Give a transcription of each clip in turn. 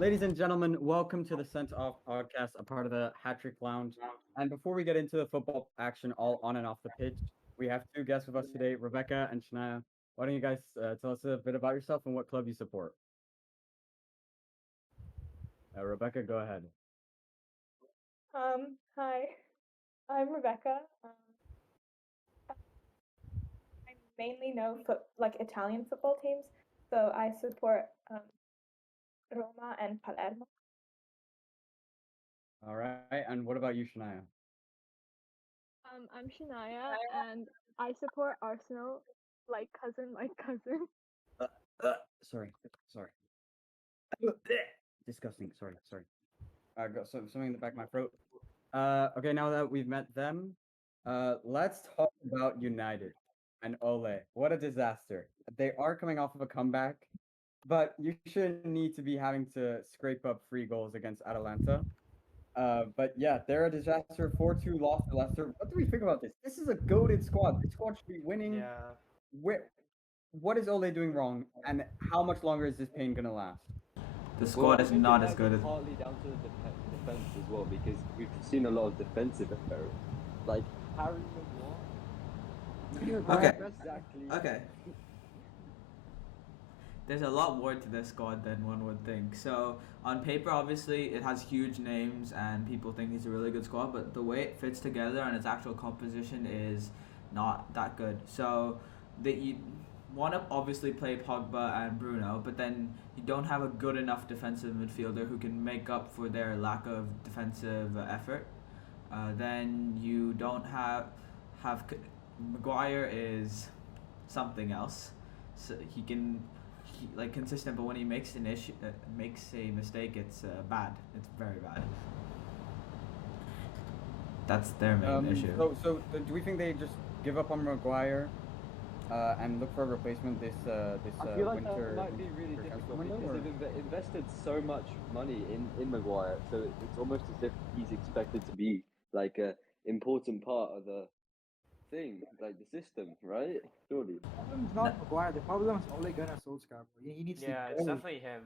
Ladies and gentlemen, welcome to the Sent Off podcast, a part of the Hat Trick Lounge. And before we get into the football action all on and off the pitch, we have two guests with us today, Rebecca and Shanaya. Why don't you guys tell us a bit about yourself and what club you support? Rebecca, go ahead. Hi, I'm Rebecca. I mainly know like Italian football teams, so I support Roma and Palermo. All right. And what about you, Shanaya? I'm Shanaya, and I support Arsenal, like cousin. Uh, sorry. Disgusting. Sorry. I got something in the back of my throat. Okay, now that we've met them, let's talk about United and Ole. What a disaster. They are coming off of a comeback, but you shouldn't need to be having to scrape up 3 goals against Atalanta. But yeah, they're a disaster. 4-2 loss to Leicester. What do we think about this? This is a goated squad. This squad should be winning. Yeah. Where, what is Ole doing wrong, and how much longer is this pain gonna last? The squad I is think not it as might good be as. partly down to the defense as well, because we've seen a lot of defensive errors. Like Harry Maguire. Okay. Exactly. Okay. There's a lot more to this squad than one would think. So on paper, obviously, it has huge names and people think it's a really good squad. But the way it fits together and its actual composition is not that good. So you want to obviously play Pogba and Bruno, but then you don't have a good enough defensive midfielder who can make up for their lack of defensive effort. Then you don't have Maguire is something else. So he can like consistent, but when he makes makes a mistake, it's bad. It's very bad. That's their main issue. So do we think they just give up on Maguire and look for a replacement this I feel like winter? that might be really winter difficult window, because or? they've invested so much money in Maguire, so it's almost as if he's expected to be like a important part of the thing, like the system, right? Surely. The problem's not Maguire. The problem is Ole Gunnar Solskjaer. He needs Yeah, to it's go. definitely him.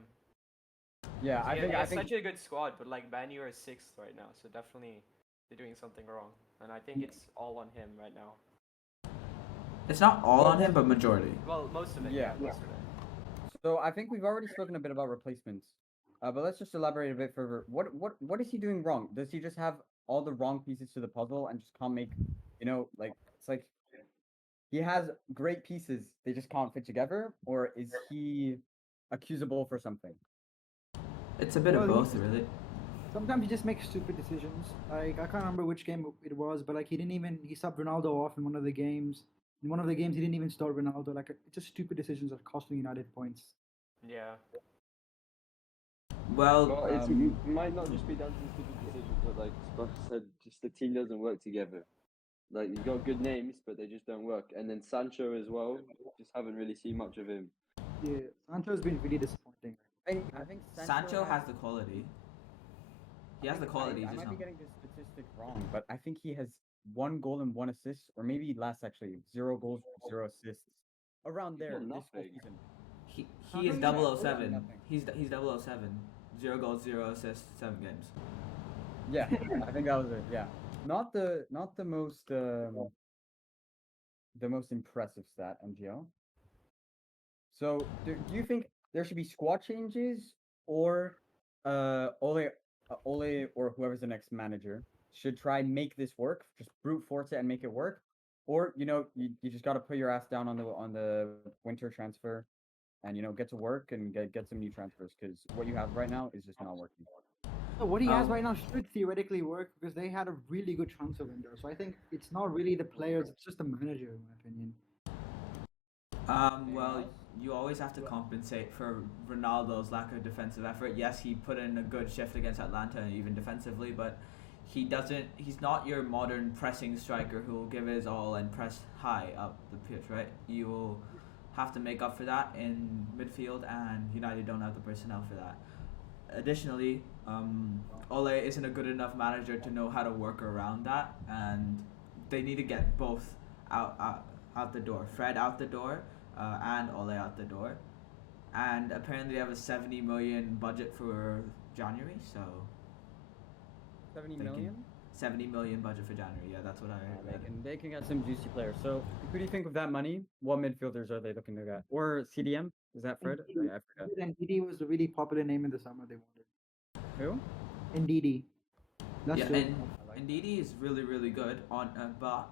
Yeah, I think it's such a good squad, but like Manu are sixth right now, so definitely they're doing something wrong, and I think it's all on him right now. It's not all on him, but majority. Well, most of it. Yeah. Most of it. So I think we've already spoken a bit about replacements, but let's just elaborate a bit further. What is he doing wrong? Does he just have all the wrong pieces to the puzzle and just can't make, like it's like he has great pieces, they just can't fit together, or is he accusable for something? It's a bit of Well, both, really. Sometimes he just makes stupid decisions. Like I can't remember which game it was, but like he subbed Ronaldo off in one of the games. In one of the games, he didn't even start Ronaldo. Like it's just stupid decisions that cost United points. Yeah. Well, It might not just be down to the stupid decisions, but like Spurs said, just the team doesn't work together. Like you've got good names, but they just don't work. And then Sancho as well, just haven't really seen much of him. Yeah, Sancho's been really disappointing. I think Sancho has the quality. He has the quality. I Just might be not. getting this statistic wrong, but I think he has 1 goal and 1 assist, or maybe less actually. 0 goals, 0 assists, around there got this whole nothing. season. He is Nothing. 007. Nothing. He's 007. 0 goals, 0 assists, 7 games. Yeah, I think that was it. Yeah, not the most impressive stat, MGL. So do you think there should be squad changes, or Ole or whoever's the next manager should try and make this work, just brute force it and make it work, or you just got to put your ass down on the winter transfer, and get to work and get some new transfers, because what you have right now is just not working. So what he has right now should theoretically work because they had a really good transfer window. So I think it's not really the players; it's just the manager, in my opinion. Well, you always have to compensate for Ronaldo's lack of defensive effort. Yes, he put in a good shift against Atlanta, even defensively, but he doesn't. He's not your modern pressing striker who will give his all and press high up the pitch, right? You will have to make up for that in midfield, and United don't have the personnel for that. Additionally, Ole isn't a good enough manager to know how to work around that, and they need to get both out the door. Fred out the door, and Ole out the door, and apparently they have a 70 million budget for January. So 70 thinking- million? 70 million budget for January. Yeah, that's what I read. They can get some juicy players. So who do you think with that money? What midfielders are they looking to get? Or CDM? Is that Fred? I forgot. Ndidi was a really popular name in the summer. They wanted Who? Ndidi. That's Yeah, true. and I like Ndidi is really really good on, but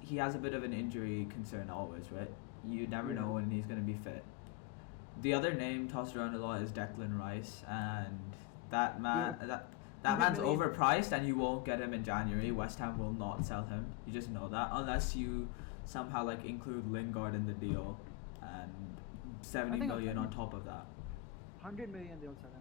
he has a bit of an injury concern always, right? You never know when he's gonna be fit. The other name tossed around a lot is Declan Rice, and that man that man's overpriced, and you won't get him in January. West Ham will not sell him. You just know that, unless you somehow like include Lingard in the deal, and 70 think- million on top of that. 100 million they'll sell him.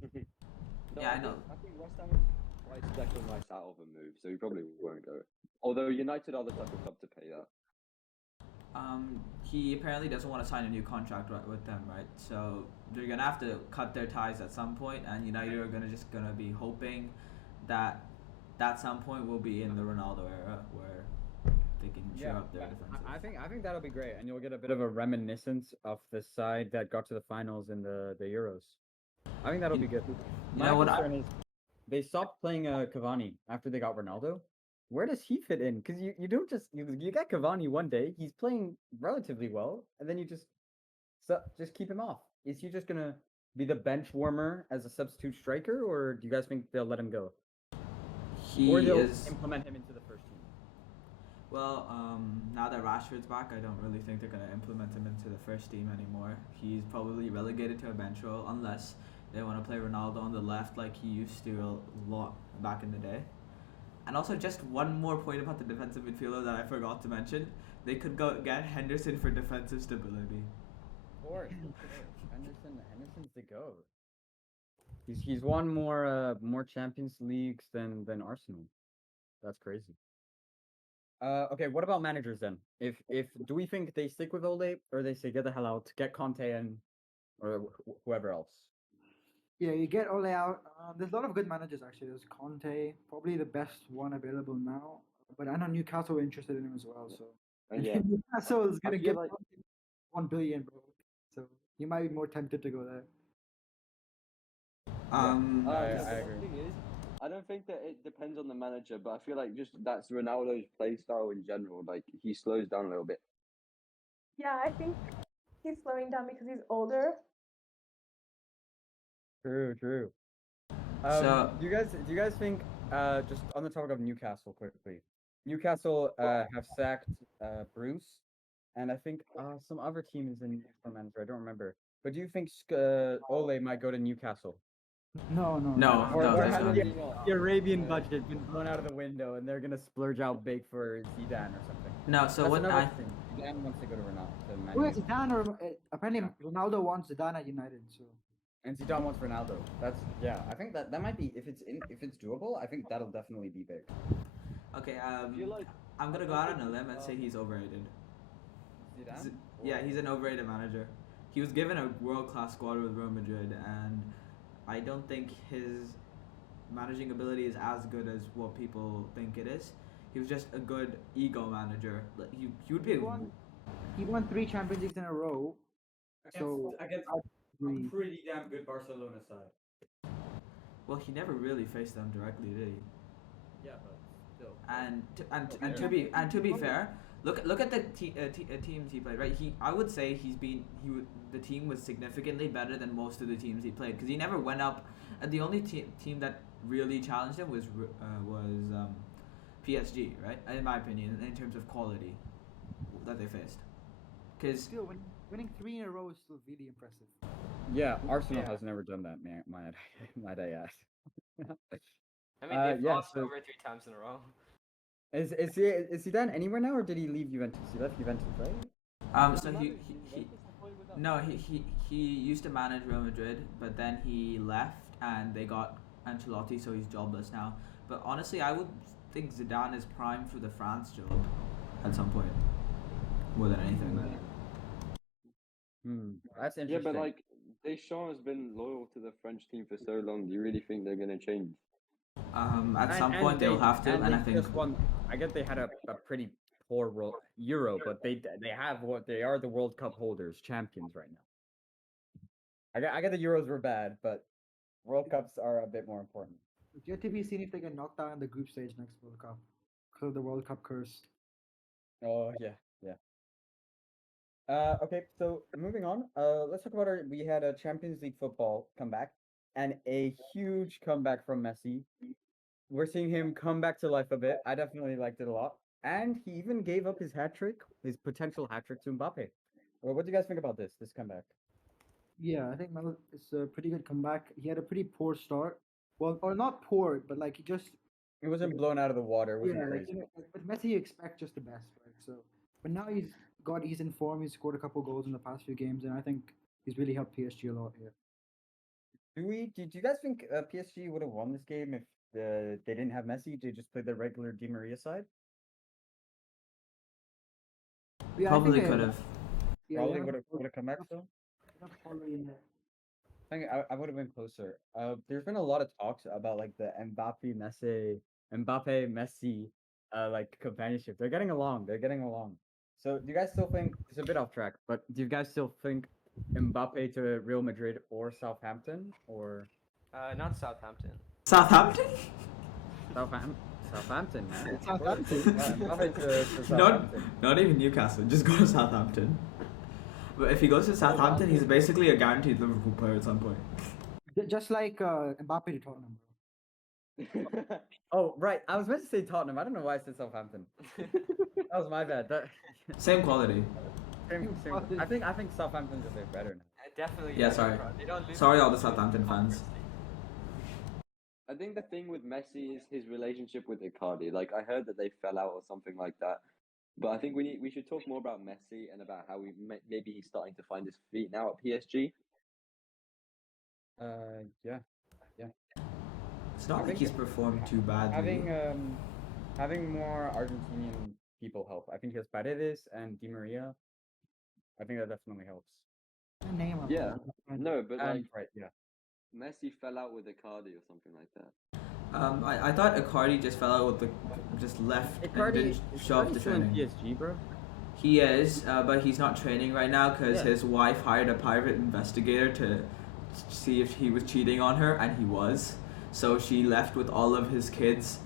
I'm pretty sure. No, Yeah, I know. I think West Ham has priced Declan Rice out of a move, so he probably won't go. Although United are the type of club to pay that. He apparently doesn't want to sign a new contract with them, right? So they're gonna have to cut their ties at some point, and United are gonna be hoping that at some point we'll be in the Ronaldo era where they can cheer up their defense. I think that'll be great, and you'll get a bit of a reminiscence of the side that got to the finals in the Euros. I think that'll be good. My know what concern is they stopped playing Cavani after they got Ronaldo. Where does he fit in? Because you don't just you get Cavani one day, he's playing relatively well, and then you just keep him off. Is he just gonna be the bench warmer as a substitute striker, or do you guys think they'll let him go? He Or they'll is implement him into the first team? well. Now that Rashford's back, I don't really think they're gonna implement him into the first team anymore. He's probably relegated to a bench role unless they want to play Ronaldo on the left like he used to a lot back in the day. And also, just one more point about the defensive midfielder that I forgot to mention: they could go get Henderson for defensive stability. Of course. Henderson's the goat. He's won more Champions Leagues than Arsenal. That's crazy. Okay, what about managers then? If do we think they stick with Ole, or they say get the hell out, get Conte and or whoever else? Yeah, you get Ole out. There's a lot of good managers actually. There's Conte, probably the best one available now. But I know Newcastle are interested in him as well. So And yeah, Newcastle is gonna feel give like- 1 billion, bro. So you might be more tempted to go there. I the agree. thing is, I don't think that it depends on the manager, but I feel like just that's Ronaldo's play style in general. Like he slows down a little bit. Yeah, I think he's slowing down because he's older. True. So- do you guys think just on the topic of Newcastle quickly? Newcastle have sacked Bruce, and I think some other team is in for manager. I don't remember. But do you think Ole might go to Newcastle? No. No, Or no, has no. the Arabian budget been blown out of the window, and they're gonna splurge out big for Zidane or something? No, so That's what another I thing. Zidane wants to go to Ronaldo. To Man Well, U. Zidane or apparently Ronaldo wants Zidane at United. So And Zidane wants Ronaldo. That's I think that might be if it's doable. I think that'll definitely be big. okay, I feel like I'm gonna go out on a limb and say he's overrated. Zidane? Yeah, he's an overrated manager. He was given a world-class squad with Real Madrid, and I don't think his managing ability is as good as what people think it is. He was just a good ego manager. Like, he would be. he won 3 Champions Leagues in a row. So against agree. pretty damn good Barcelona side. Well, he never really faced them directly, did he? Yeah, but still. And to be fair, look at the teams he played. Right, I would say the team was significantly better than most of the teams he played because he never went up. And the only team that really challenged him was PSG, right? In my opinion, in terms of quality that they faced. Because Still, winning 3 in a row is still really impressive. Yeah, Arsenal has never done that, man. Might I ask? I mean, they've yeah, lost so- over 3 times in a row. Is he done anywhere now, or did he leave Juventus? He left Juventus, right? so he used to manage Real Madrid, but then he left and they got Ancelotti, so he's jobless now. But honestly, I would think Zidane is prime for the France job at some point, more than anything. That's yeah, interesting. but like Deschamps has been loyal to the French team for so long. Do you really think they're gonna change? At some point they'll have to, and I think I get they had a pretty poor Euro, but they have they are the World Cup holders, champions right now. I get the Euros were bad, but World Cups are a bit more important. It's yet to be seen if they get knocked out in the group stage next World Cup because of the World Cup curse. Oh yeah, yeah. Okay, so moving on. Let's talk about we had a Champions League football comeback and a huge comeback from Messi. We're seeing him come back to life a bit. I definitely liked it a lot, and he even gave up his hat trick, his potential hat trick to Mbappe. Well, what do you guys think about this comeback? Yeah, I think it's a pretty good comeback. He had a pretty poor start. Well, or not poor, but like he just It wasn't blown out of the water. It wasn't yeah, like crazy. with Messi you expect just the best, right? So, but now he's in form. He's scored a couple goals in the past few games, and I think he's really helped PSG a lot here. Do you guys think PSG would have won this game if they didn't have Messi? They just played the regular Di Maria side? Yeah, Probably I think could have. Yeah, Probably yeah, would have come back still. enough quality in there. I think I would have been closer. There's been a lot of talks about like the Mbappe Messi, like companionship. They're getting along. They're getting along. So do you guys still think it's a bit off track? But do you guys still think Mbappe to Real Madrid or Southampton or Not Southampton. Southampton? Southampton, man? Southampton. Mbappe to Not, Southampton. not even Newcastle. Just go to Southampton. But if he goes to Southampton, he's basically a guaranteed Liverpool player at some point. Just like Mbappe to Tottenham. Oh right, I was meant to say Tottenham. I don't know why I said Southampton. That was my bad. That Same quality. same. I think Southampton deserve better now. Definitely. Yeah, sorry. They don't lose Sorry, to all the Southampton fans. I think the thing with Messi is his relationship with Icardi. Like I heard that they fell out or something like that. But I think we should talk more about Messi and about how maybe he's starting to find his feet now at PSG. Yeah. It's not I like think he's performed too badly. Having more Argentinian people help. I think he has Paredes and Di Maria. I think that definitely helps. Name of Yeah. No, but like And right, yeah. Messi fell out with Icardi or something like that. I thought Icardi just fell out with just left and Icardi didn't show up to Icardi's still in training. PSG, bro. He is, but he's not training right now because Yeah. his wife hired a private investigator to see if he was cheating on her, and he was. So she left with all of his kids,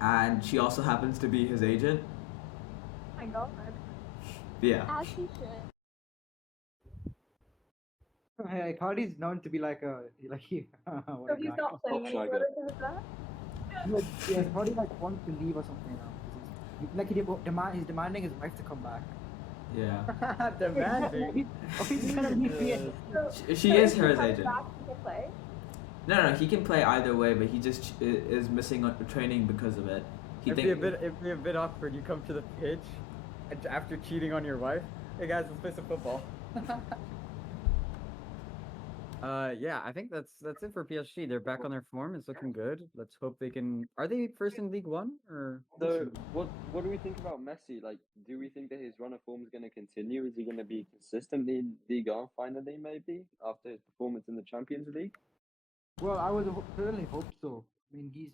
and she also happens to be his agent. My God. Yeah. As he should. Yeah, Icardi's known to be like he. What So a he's guy. not playing Top anymore striker. because of that? No, yeah, Icardi like wants to leave or something now. Like he's demanding his wife to come back. Yeah. Demanding. He's gonna be free agent. So, She so is if he her comes agent. back, he can play? No, he can play either way, but he just is missing training because of it. It'd be a bit awkward. You come to the pitch after cheating on your wife. Hey guys, let's play some football. Yeah, I think that's it for PSG. They're back on their form. It's looking good. Let's hope they can. Are they first in League One or? So what do we think about Messi? Like, do we think that his run of form is going to continue? Is he going to be consistent in Ligue 1 finally, maybe after his performance in the Champions League? Well, I would certainly hope so. I mean, he's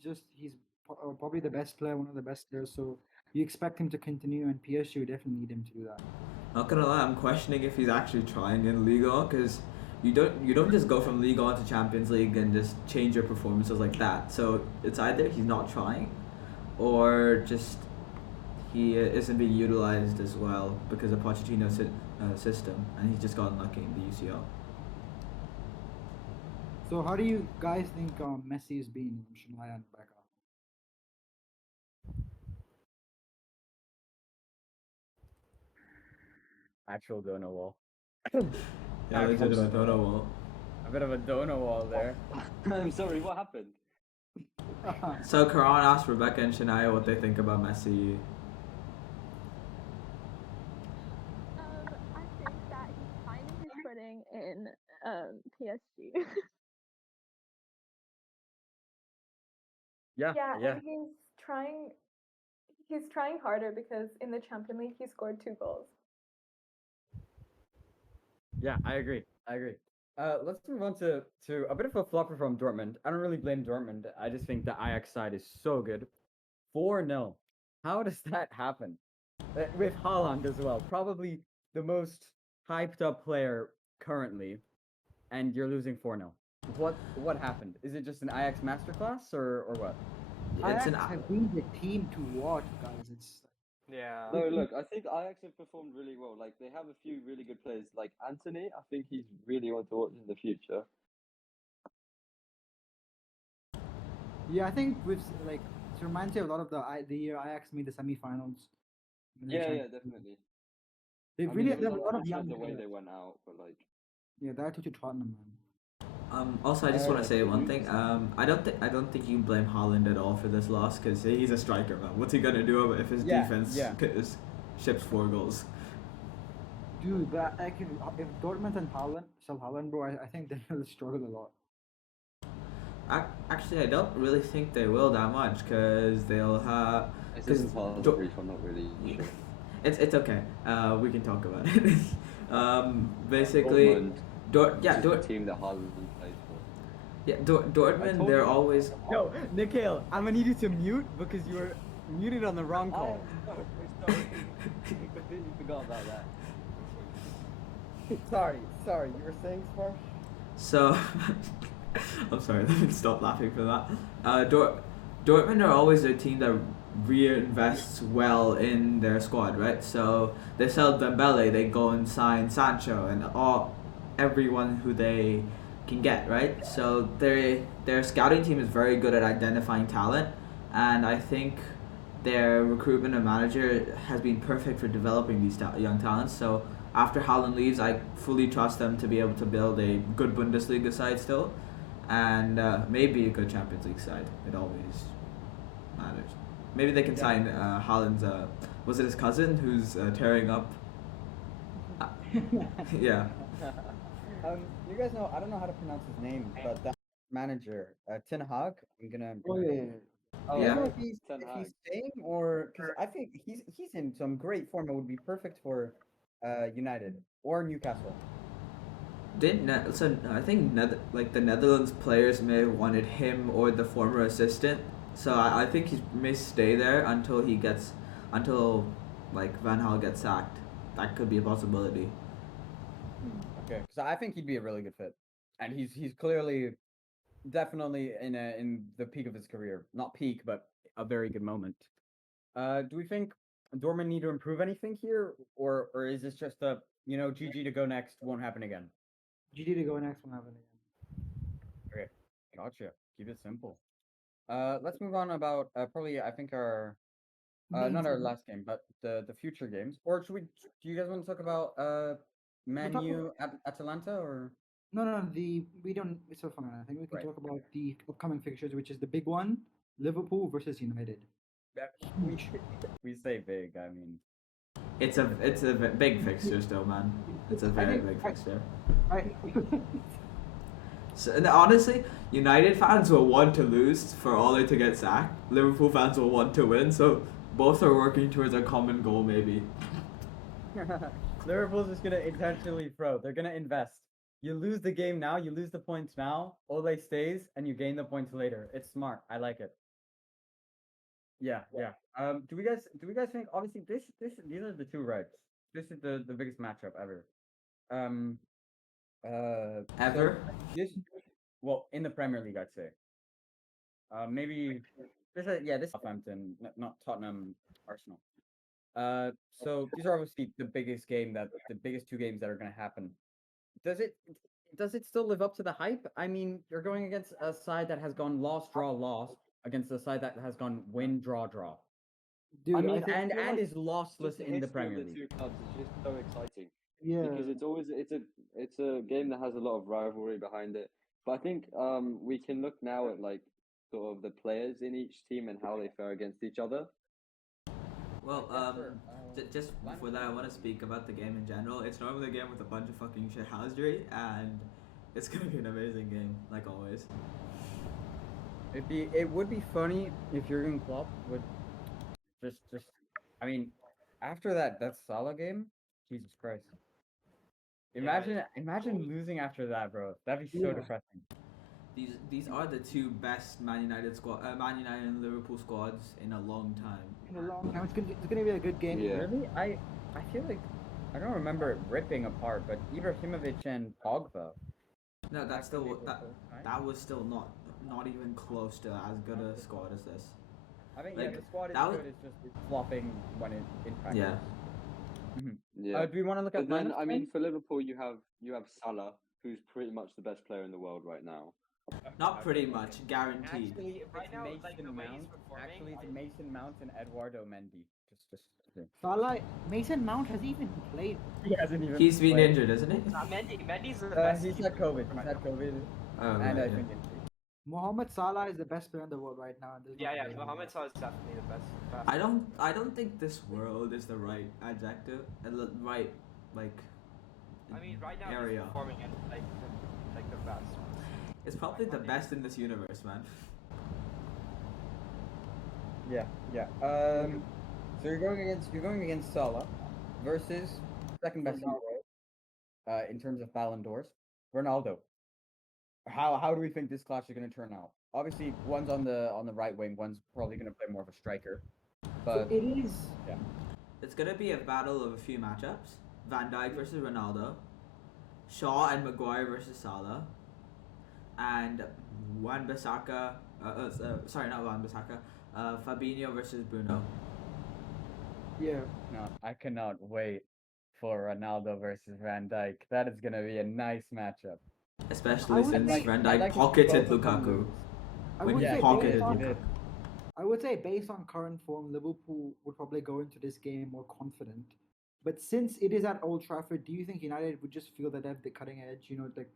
probably the best player, one of the best players. So you expect him to continue, and PSG would definitely need him to do that. Not gonna lie, I'm questioning if he's actually trying in Liga because you don't just go from Liga to Champions League and just change your performances like that. So it's either he's not trying, or just he isn't being utilized as well because of Pochettino's system, and he's just got unlucky in the UCL. So how do you guys think Messi has been, Shanaya and Becca? Actual donut wall. Yeah, they did it. I don't know what. A bit of a donut wall there. I'm sorry, what happened? So Karan asked Rebecca and Shanaya what they think about Messi. I think that he's finding his footing in PSG. Yeah, And he's trying harder because in the Champions League he scored 2 goals. Yeah, I agree. Let's move on to a bit of a flopper from Dortmund. I don't really blame Dortmund. I just think the Ajax side is so good. 4-0. How does that happen? With Haaland as well. Probably the most hyped up player currently. and you're losing 4-0. What happened? Is it just an Ajax masterclass or what? It's Ajax an have been the team to watch, guys. It's Yeah. No, look, I think Ajax have performed really well. Like they have a few really good players. Like Anthony, I think he's really one to watch in the future. yeah. I think with like it reminds me a lot of the year Ajax made the semifinals. in the Yeah, Champions League. definitely. They I mean, really it was have a lot of unfortunate young the way players. they went out, but like. Yeah, that to Tottenham, man. Also, I just want to say one thing. I don't think you can blame Haaland at all for this loss because he's a striker, man. What's he gonna do if his defense ships 4 goals? Dude, but like if Dortmund and Haaland sell Haaland, bro, I think they'll struggle a lot. Actually, I don't really think they will that much because they'll have. This isn't part of the brief. I'm not really sure. It's okay. We can talk about it. Basically, Dortmund, the team that Haaland plays for. Yeah, Dortmund. They're always. Yo, Niccolai, I'm gonna need you to mute because you were muted on the wrong call. Sorry. Completely forgot about that. sorry. You were saying, Sparsh? So, I'm sorry. Let me stop laughing for that. Dortmund are always a team that reinvests well in their squad, right? So they sell Dembele, they go and sign Sancho and everyone who they can get, right? So their scouting team is very good at identifying talent, and I think their recruitment and manager has been perfect for developing these young talents. So after Haaland leaves, I fully trust them to be able to build a good Bundesliga side still, and maybe a good Champions League side. It always matters. Maybe they can sign Haaland's, was it his cousin who's tearing up? Yeah. You guys know, I don't know how to pronounce his name, but that manager, Ten Hag, I'm gonna. Oh yeah. I Yeah. don't know if he's staying or because I think he's in some great form. It would be perfect for United or Newcastle. So I think the Netherlands players may have wanted him or the former assistant. So I think he may stay there until like Van Gaal gets sacked. That could be a possibility. Okay, because I think he'd be a really good fit, and he's clearly, definitely in the peak of his career. Not peak, but a very good moment. Do we think Dortmund need to improve anything here, or is this just a GG to go next won't happen again? GG to go next one happen again. Okay, gotcha. Keep it simple. Let's move on about probably I think our not our last game, but the future games. Or should we? Do you guys want to talk about Man U Atalanta or? No. We don't. It's so fun. I think we can talk about the upcoming fixtures, which is the big one: Liverpool versus United. We say big. I mean, it's a big fixture still, man. It's a very big fixture. So, and honestly, United fans will want to lose for Ole to get sacked. Liverpool fans will want to win, so both are working towards a common goal, maybe. Liverpool's just gonna intentionally throw. They're gonna invest. You lose the game now, you lose the points now. Ole stays, and you gain the points later. It's smart. I like it. Yeah. Do we guys think obviously these are the two reds. This is the biggest matchup ever. Ever? So well, in the Premier League, I'd say. Maybe this is Southampton, not Tottenham, Arsenal. So these are obviously the biggest two games that are going to happen. Does it still live up to the hype? I mean, you're going against a side that has gone loss, draw, loss against a side that has gone win, draw, draw. Dude, I mean, and is lossless in the Premier The League. two clubs is just so exciting. Yeah. Because it's a game that has a lot of rivalry behind it. But I think we can look now at like sort of the players in each team and how they fare against each other. Well, just before that, I want to speak about the game in general. It's normally a game with a bunch of fucking shithousery, and it's gonna be an amazing game, like always. It would be funny if Jurgen Klopp would just I mean, after that Salah game, Jesus Christ. Imagine losing after that, bro. That'd be so depressing. These are the two best Man United and Liverpool squads in a long time. In a long time, it's gonna be a good game. Yeah. Really, I feel like I don't remember it ripping apart, but Ibrahimovic and Pogba. No, that's Actually, still that was still not even close to as good a squad as this. I think like, the squad is that was- good. It's just it's flopping when in practice. Yeah. Yeah. Do we want to look But at then, lineups? I mean, for Liverpool, you have Salah, who's pretty much the best player in the world right now. Not pretty much, guaranteed. Actually, if Right it's now, Mason like, the way he's Mount, performing, actually it's Mason Mount and Eduardo Mendy. Just. Salah, Mason Mount has even played. He hasn't even. He's been played. injured, isn't he? Mendy's the best. He's keeper had in the COVID. world He's right had now. COVID, Oh, and right, I yeah. think injury. Mohamed Salah is the best player in the world right now. And there's no Yeah, debate. Mohamed Salah is definitely the best. I don't think this world is the right adjective, right like. I mean, right now area. he's performing at like the best. It's probably the best in this universe, man. Yeah. So you're going against Salah versus second best in the world, in terms of Ballon d'Ors, Ronaldo. How do we think this clash is going to turn out? Obviously, one's on the right wing, one's probably going to play more of a striker. But So it is. yeah. It's gonna be a battle of a few matchups. Van Dijk versus Ronaldo, Shaw and Maguire versus Salah, and Wan-Bissaka. Sorry, not Wan-Bissaka. Fabinho versus Bruno. Yeah. No, I cannot wait for Ronaldo versus Van Dijk. That is going to be a nice matchup. Especially I would since think- Van I'd Dijk like to see pocketed both of them Lukaku. lose. I When would he say pocketed based on, Lukaku. I would say based on current form, Liverpool would probably go into this game more confident. But since it is at Old Trafford, do you think United would just feel that they have the cutting edge? You know, like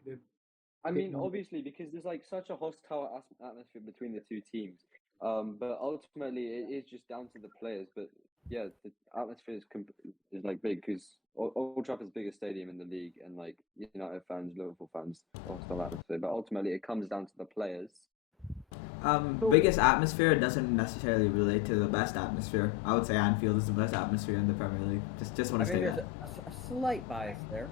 I bit mean, more- obviously, because there's like such a hostile atmosphere between the two teams. But ultimately, it is just down to the players. But yeah, the atmosphere is like big because Old Trafford's the biggest stadium in the league, and like United fans, Liverpool fans, hostile atmosphere. But ultimately, it comes down to the players. Biggest atmosphere doesn't necessarily relate to the best atmosphere. I would say Anfield is the best atmosphere in the Premier League. Just want I to mean, say there's that. a slight bias there.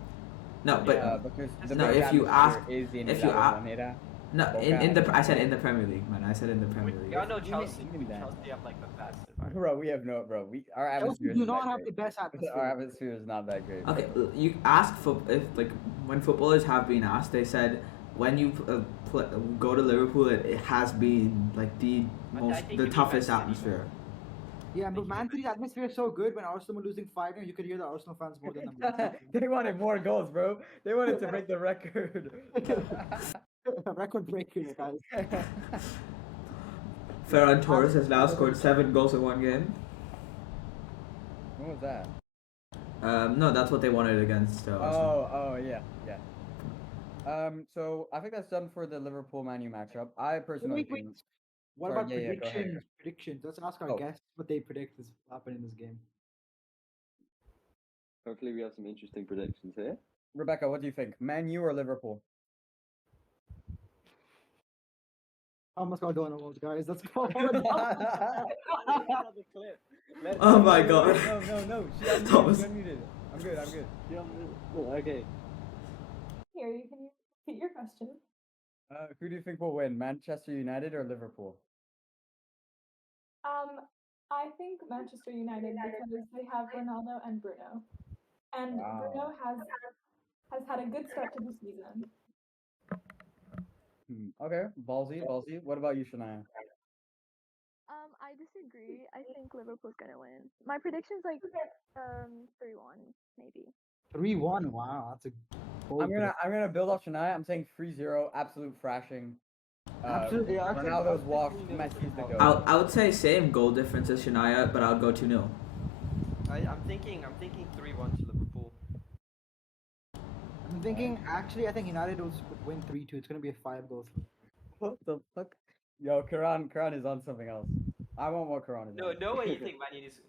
No, but Because the no, best if you atmosphere ask- is in if you La a- Bombonera. no, in the I said in the Premier League, man. I said in the Premier League. Y'all know Even- Chelsea. even then. Chelsea have like the best environment. Bro, we have no, bro. Our Chelsea atmosphere do is not not have the great. best atmosphere. Our atmosphere is not that great. Okay, you ask if like when footballers have been asked, they said when you go to Liverpool, it has been like the think you the mean toughest Man City. atmosphere. Yeah, but Man City's atmosphere is so good. When Arsenal were losing 5-0, you could hear the Arsenal fans more than the Man City. They wanted more goals, bro. They wanted to break the record. Record breakers, guys. Ferran Torres has now scored 7 goals in one game. What was that? No, that's what they wanted against Arsenal. Oh, yeah. So I think that's done for the Liverpool Man U matchup. I personally Wait. think. What Sorry, about yeah, go ahead. predictions? Predictions. Let's ask our Oh. guests what they predict is happening in this game. Hopefully, we have some interesting predictions here. Rebecca, what do you think? Man U or Liverpool? Almost got going on, guys. Let's go. Oh my God. No. She unmuted, Thomas. she unmuted. I'm good. Okay. Here, you can repeat your question. Who do you think will win, Manchester United or Liverpool? I think Manchester United because they have Ronaldo and Bruno, and Bruno has had a good start to the season. Okay, ballsy. What about you, Shanaya? I disagree. I think Liverpool's gonna win. My prediction's like 3-1 maybe. 3-1. Wow, that's a bold I'm gonna build off Shanaya. I'm saying 3-0, absolute thrashing. Absolutely, Yeah, I think- Ronaldo's I think washed, 3-0 Messi's the is goat. I would say same goal difference as Shanaya, but I would go 2-0. I'm thinking 3-1 to Liverpool. I'm thinking, actually, I think United will win 3-2. It's going to be a 5-goal. What the fuck? Yo, Karan is on something else. I want what Karan is on. No way you think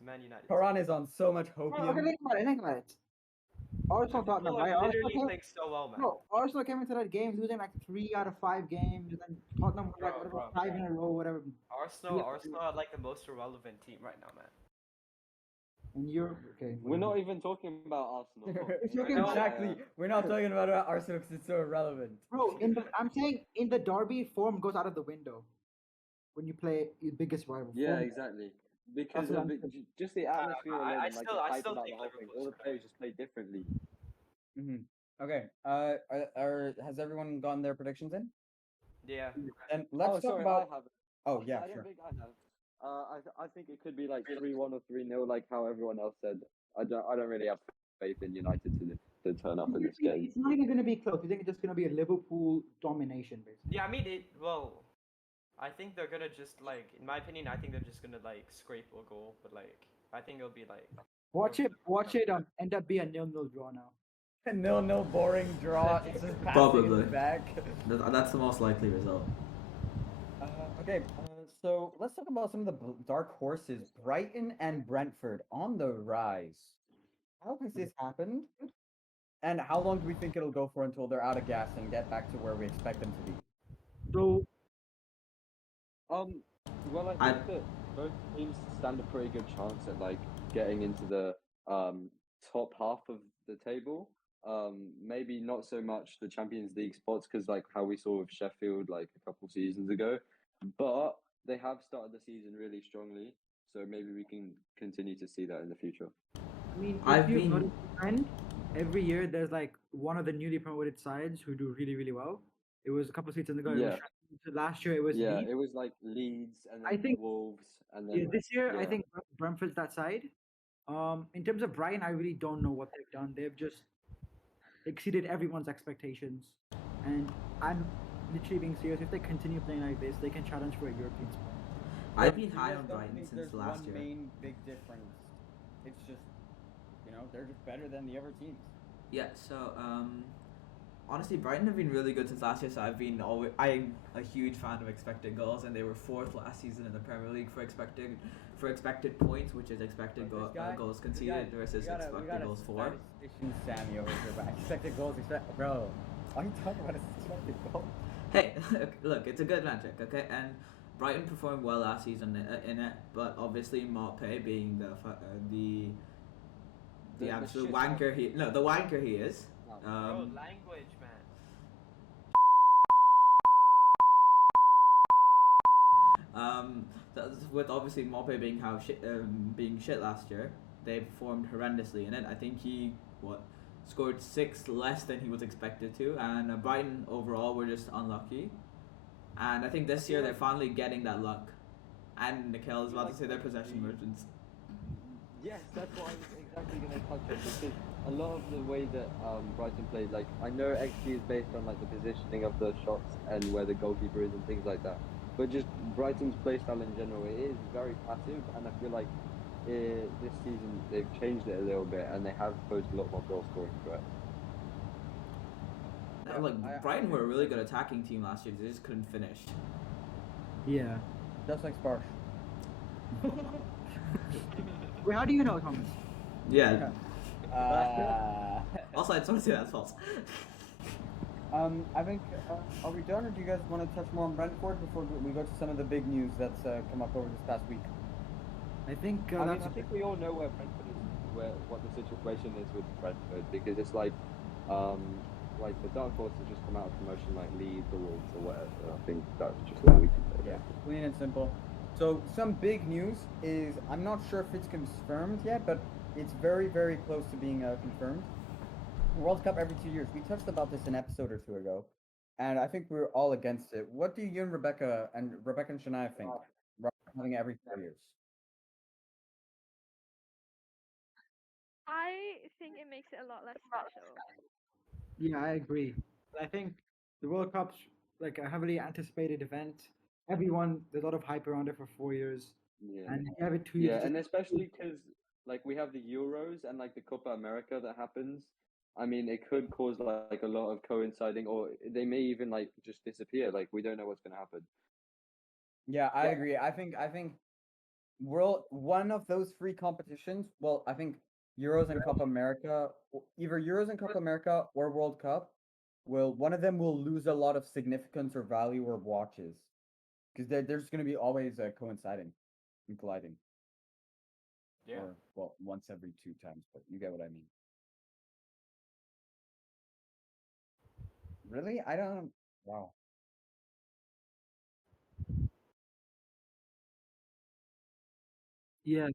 Man United. Karan is on so much Okay, hopium. think about it. Arsenal Tottenham, Liverpool right? are Arsenal literally came, playing so well, man. no, Arsenal came into that game losing like 3 out of 5 games, and then Tottenham were like Bro, whatever, 5 in a row, whatever. Arsenal Yeah. are like the most irrelevant team right now, man. And you're okay. We're not even talking about Arsenal. It's okay, No, Exactly. We're not talking about Arsenal because it's so irrelevant. Bro, I'm saying in the derby, form goes out of the window when you play your biggest rival. Yeah, Form- exactly. Because what of I'm saying. just the atmosphere alone, I and like still- the I hype still about think the whole thing. Liverpool's All the gonna players just play differently. Okay. Has everyone gotten their predictions in? Yeah. And let's Oh, talk sorry, about. I have. Oh yeah, I don't sure. think I have. I think it could be like 3-1 or 3-0, like how everyone else said. I don't really have faith in United to turn up in this game. It's not even going to be close. I think it's just going to be a Liverpool domination, basically. Yeah, I mean it. Well, I think they're gonna just like, in my opinion, I think they're just gonna like scrape a goal, but like I think it'll be like. Watch it end up being a 0-0 draw now. 0-0 boring draw. It's just passing Probably. it back. That's the most likely result. Okay, so let's talk about some of the dark horses. Brighton and Brentford on the rise. How has this happened? And how long do we think it'll go for until they're out of gas and get back to where we expect them to be? So Well, I think that both teams stand a pretty good chance at like getting into the top half of the table. Maybe not so much the Champions League spots because like how we saw with Sheffield like a couple seasons ago, but they have started the season really strongly. So maybe we can continue to see that in the future. I mean, I've if you've been- noticed the trend, every year there's like one of the newly promoted sides who do really, really well. It was a couple of seasons ago. It was Yeah. Sheffield. Last year it was Yeah, Leeds. it was like Leeds and I then think- Wolves and Yeah, then this year I yeah. think Brentford's that side. In terms of Brighton, I really don't know what they've done. They've just exceeded everyone's expectations, and I'm literally being serious. If they continue playing like this, they can challenge for a European spot. I've been You high guys on don't Brighton think since there's last one year. main big difference. It's just, they're just better than the other teams. Yeah, so honestly, Brighton have been really good since last year. So I'm a huge fan of expected goals, and they were fourth last season in the Premier League for expected points, which is expected goals conceded versus expected goals for. Sammy over here, but expected goals, bro. Why are you talking about expected goals? Hey, look, it's a good metric, okay? And Brighton performed well last season in it, but obviously Maupay being the absolute shit wanker the wanker he is. Bro, language, man. With obviously Maupay being being shit last year, they performed horrendously in it. I think he scored 6 less than he was expected to, and Brighton overall were just unlucky. And I think this year they're finally getting that luck. And Niccolai is about to say they're possession merchants. Yes, that's what I was exactly going to touch on because a lot of the way that Brighton played, like I know XG is based on like the positioning of the shots and where the goalkeeper is and things like that, but just Brighton's play style in general, it is very passive, and I feel like this season they've changed it a little bit and they have posed a lot more goal scoring threat. Brighton were a really good attacking team last year. They just couldn't finish. Yeah. Just like Sparks. Wait, how do you know, Thomas? Yeah. Uh, Also, I just want to say that's false. I think, are we done, or do you guys want to touch more on Brentford before we go to some of the big news that's come up over this past week? I think I think we all know where Brentford is, what the situation is with Brentford, because it's like the dark horse has just come out of promotion like Leeds or Wolves or whatever. I think that's just what we can say. Yeah, clean and simple. So some big news is, I'm not sure if it's confirmed yet, but it's very, very close to being confirmed. World Cup every 2 years. We touched about this an episode or two ago, and I think we're all against it. What do you and Rebecca and Shanaya think? Having it every 4 years. I think it makes it a lot less special. Yeah, I agree. I think the World Cup's like a heavily anticipated event. There's a lot of hype around it for 4 years, Yeah. and if you have it 2 Yeah, years. and especially because like we have the Euros and like the Copa America that happens. I mean, it could cause like a lot of coinciding, or they may even like just disappear. Like we don't know what's gonna happen. Yeah, I agree. I think one of those three competitions. Well, I think Euros and Copa America, either Euros and Copa America or World Cup, one of them will lose a lot of significance or value or watches, because they're just going to be always coinciding and colliding. Yeah. Or, well, once every 2 times, but you get what I mean. Really? I don't. Wow. Yeah,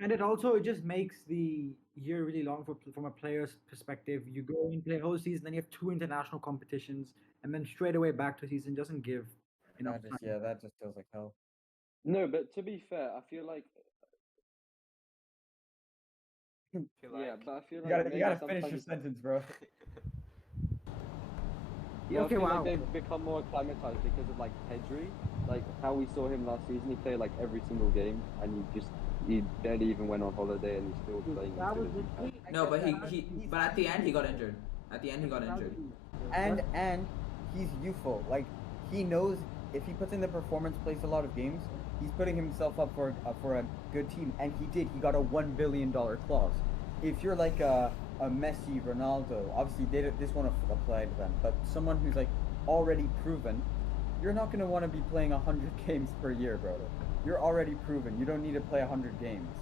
And it just makes the year really long from a player's perspective. You go and play a whole season, then you have two international competitions, and then straight away back to season doesn't give enough time. That just feels like hell. No, but to be fair, I feel like Feel yeah, like. but I feel You like gotta maybe finish your sometimes sentence, bro. yeah, I Okay, feel wow. like they've become more acclimatized because of like Pedri, like how we saw him last season. He played like every single game, and he barely even went on holiday, and he's still playing as That good was as he can. literally No, but He's but at the end he got injured. At the end he got injured. and he's youthful. Like he knows if he puts in the performance, plays a lot of games, he's putting himself up for a good team, and he did. He got a $1 billion clause. If you're like a Messi, Ronaldo, obviously this won't apply to them, but someone who's like already proven, you're not gonna want to be playing 100 games per year, bro. You're already proven. You don't need to play 100 games.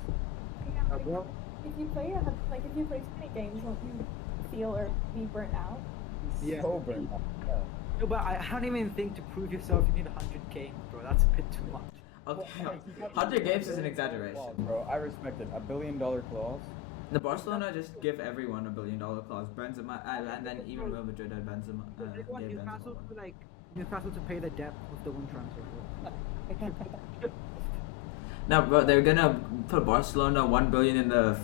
Yeah, like, if you play if you play too many games, won't you feel or be burnt out? Yeah. So burnt out. Yeah. No, but I don't even think to prove yourself you need 100 games, bro. That's a bit too much. Okay, Well, he got 100 games is $1 an billion exaggeration. clause, bro. I respect it. $1 billion clause. The Barcelona just give everyone $1 billion clause. Benzema, and then even Real Madrid had Benzema. They want Gave Newcastle Benzema. to Newcastle to pay the debt with the one transfer. No, bro, they're gonna put Barcelona 1 billion in the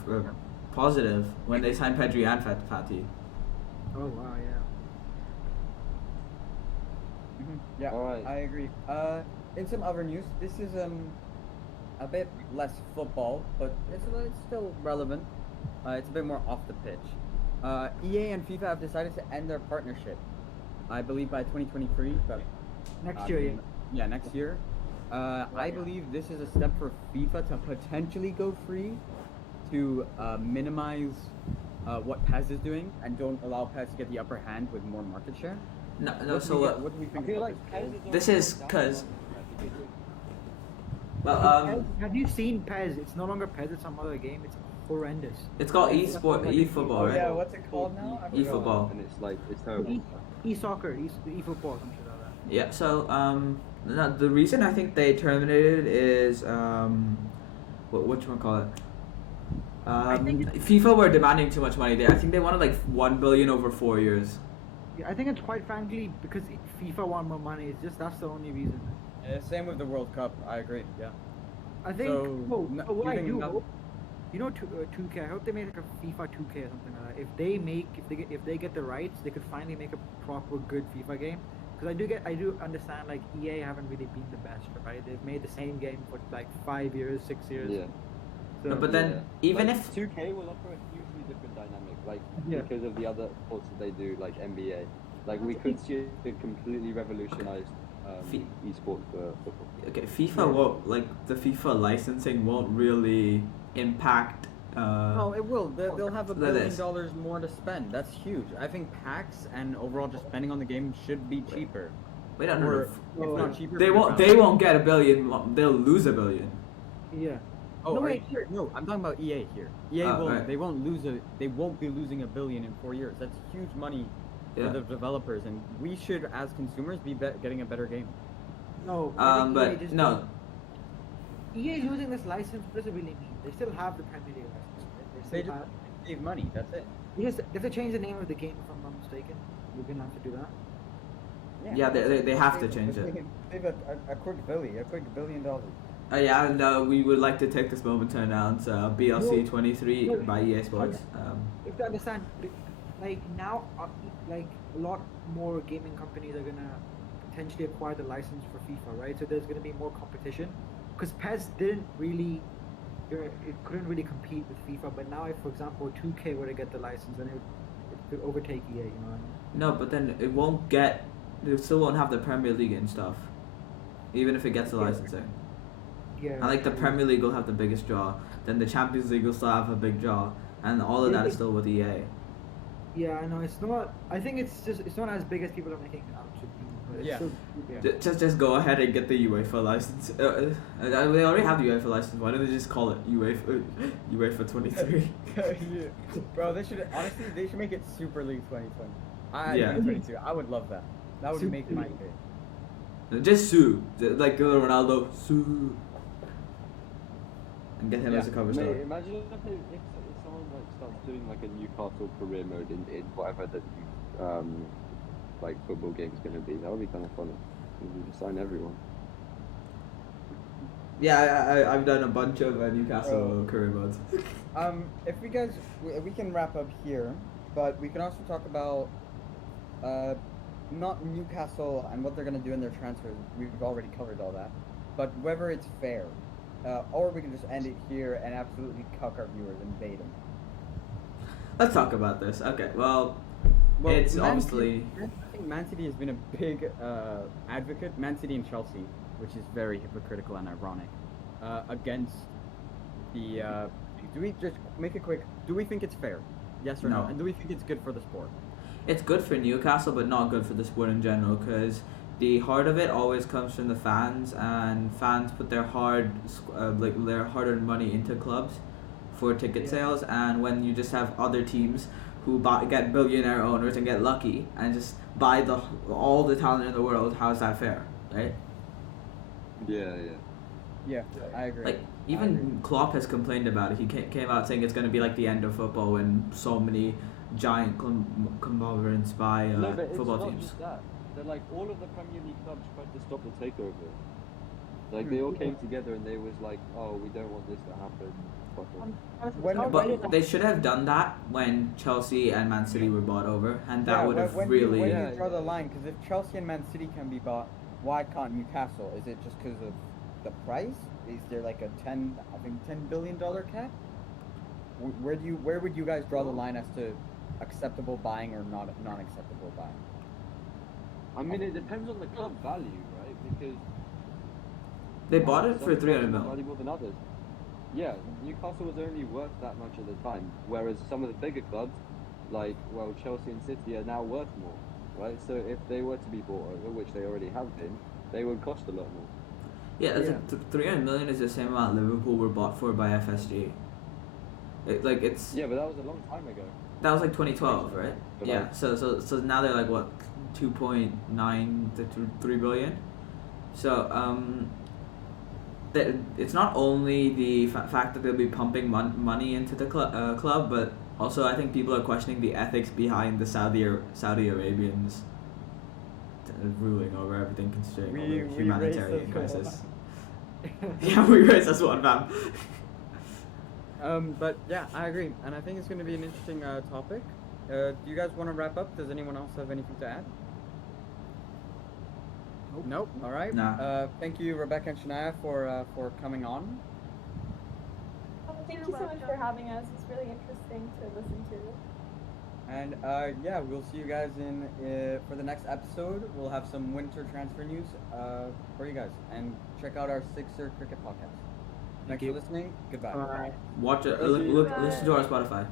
positive when they sign Pedri and Fati. Oh wow, yeah. Yeah, Alright. I agree. In some other news, this is a bit less football, but it's still relevant. It's a bit more off the pitch. EA and FIFA have decided to end their partnership. I believe by 2023, but Next year, yeah. yeah, next year. I believe this is a step for FIFA to potentially go free, to minimize what PES is doing and don't allow PES to get the upper hand with more market share. No, What do we get- what do we I think feel about like this? This is cause. Well, Have you seen PES? It's no longer PES. It's some other game. It's horrendous. it's called eFootball, Oh right? yeah, what's it called now? I forgot. eFootball. and it's terrible. E-soccer, e-football, something like that. Yeah. So no, the reason I think they terminated is what you call it? think FIFA were demanding too much money. I think they wanted like 1 billion over 4 years. Yeah, I think it's quite frankly because FIFA want more money. It's just that's the only reason. Same with the World Cup. I agree. Yeah. I think. So, what you I think do that- hope, 2K. I hope they make like a FIFA 2K or something like that. If they get the rights, they could finally make a proper good FIFA game. Because I do understand like EA haven't really been the best, right? They've made the same game for like 5 years, 6 years. Yeah. So, No, but then even like, if 2K will offer a hugely different dynamic, like Yeah. because of the other sports that they do, like NBA. Like we could see a completely revolutionized esports for football. okay, FIFA won't like the FIFA licensing won't really impact. No, it will. They'll have $1 Look at billion this. more to spend. That's huge. I think packs and overall just spending on the game should be cheaper. Wait, no, no, Or no. if not cheaper, They but won't. around. They won't get $1 billion. They'll lose $1 billion. yeah. Oh, No, are wait, you- no, I'm talking about EA here. EA Oh, won't. right. They won't lose They won't be losing $1 billion in 4 years. That's huge money Yeah. for the developers, and we should, as consumers, be getting a better game. No. I think EA But just no. EA is using this license. What does it really mean? They still have the Premier League license. Right? They They still just have. save money. That's it. They have to change the name of the game if I'm not mistaken. We're gonna have to do that. Yeah, they have to change it. Save a quick $1 billion. Yeah, and we would like to take this moment to announce BLC 23 No, by EA Sports. You have to understand, like now, like a lot more gaming companies are gonna potentially acquire the license for FIFA, right? So there's gonna be more competition because PES didn't really, it couldn't really compete with FIFA. But now, if for example 2K were to get the license, then it could overtake EA. You know what I mean? No, but then it won't get. It still won't have the Premier League and stuff, even if it gets the Yeah. licensing. Yeah. And like the Premier League will have the biggest draw, then the Champions League will still have a big draw, and all of that is still with E EA. Yeah, I know it's not. I think it's not as big as people are making it out to be. But it's Yeah. still, yeah. Just go ahead and get the UEFA license. They already have the UEFA license. Why don't they just call it UEFA 23? Bro, they should honestly make it Super League 2020. Yeah. 2022. I would love that. That would Super make my League. Just sue, like Ronaldo, sue. and get him Yeah. as a cover Mate, story. imagine if someone like starts doing like a Newcastle career mode in whatever the like football game is going to be. That would be kind of funny. You just sign everyone. Yeah, I've done a bunch of Newcastle Oh. career modes. If we guys, we can wrap up here, but we can also talk about, not Newcastle and what they're gonna do in their transfers. We've already covered all that, but whether it's fair, or we can just end it here and absolutely cuck our viewers and bait them. Let's talk about this. Okay, well, it's obviously. I think Man City has been a big advocate. Man City and Chelsea, which is very hypocritical and ironic, against the. Do we just make it quick? Do we think it's fair? Yes or no? No. And do we think it's good for the sport? It's good for Newcastle, but not good for the sport in general, because the heart of it always comes from the fans, and fans put their their hard-earned money into clubs for ticket sales, and when you just have other teams who get billionaire owners and get lucky and just buy all the talent in the world, how is that fair, right? Yeah. Yeah, I agree. Like, even Klopp has complained about it. He came out saying it's going to be like the end of football when so many giant conglomerates buy No, but it's football not teams. just that. They're like all of the Premier League clubs tried to stop the takeover. Like they all came together and they was like, "Oh, we don't want this to happen." Fuck off. But they should have done that when Chelsea and Man City were bought over, and that would have when really. when you draw the line, because if Chelsea and Man City can be bought, why can't Newcastle? Is it just because of the price? Is there like a $10 billion cap? Where would you guys draw the line as to acceptable buying or not non-acceptable buying? I mean, it depends on the club value, right? Because They bought it some for clubs 300 are more mil. valuable than others. Yeah, Newcastle was only worth that much at the time, whereas some of the bigger clubs, like Chelsea and City, are now worth more, right? So if they were to be bought over, which they already have been, they would cost a lot more. Yeah, 300 million is the same amount Liverpool were bought for by FSG. It's Yeah, but that was a long time ago. that was like 2012, right? But Yeah. So now they're like what, 2.9 to 3 billion. So it's not only the fact that they'll be pumping money into the club, but also I think people are questioning the ethics behind the Saudi Arabians ruling over everything, considering all the humanitarian crisis. Yeah, we raised as one, fam. But yeah, I agree, and I think it's going to be an interesting topic. Do you guys want to wrap up? Does anyone else have anything to add? Nope. All right. Nah. Thank you, Rebecca and Shanaya, for coming on. Thank you so much for having us. It's really interesting to listen to. And yeah, we'll see you guys in for the next episode. We'll have some winter transfer news for you guys, and check out our Sixer Cricket podcast. Thanks for listening. Goodbye. Bye. Watch it. Thank you. Listen to our Spotify.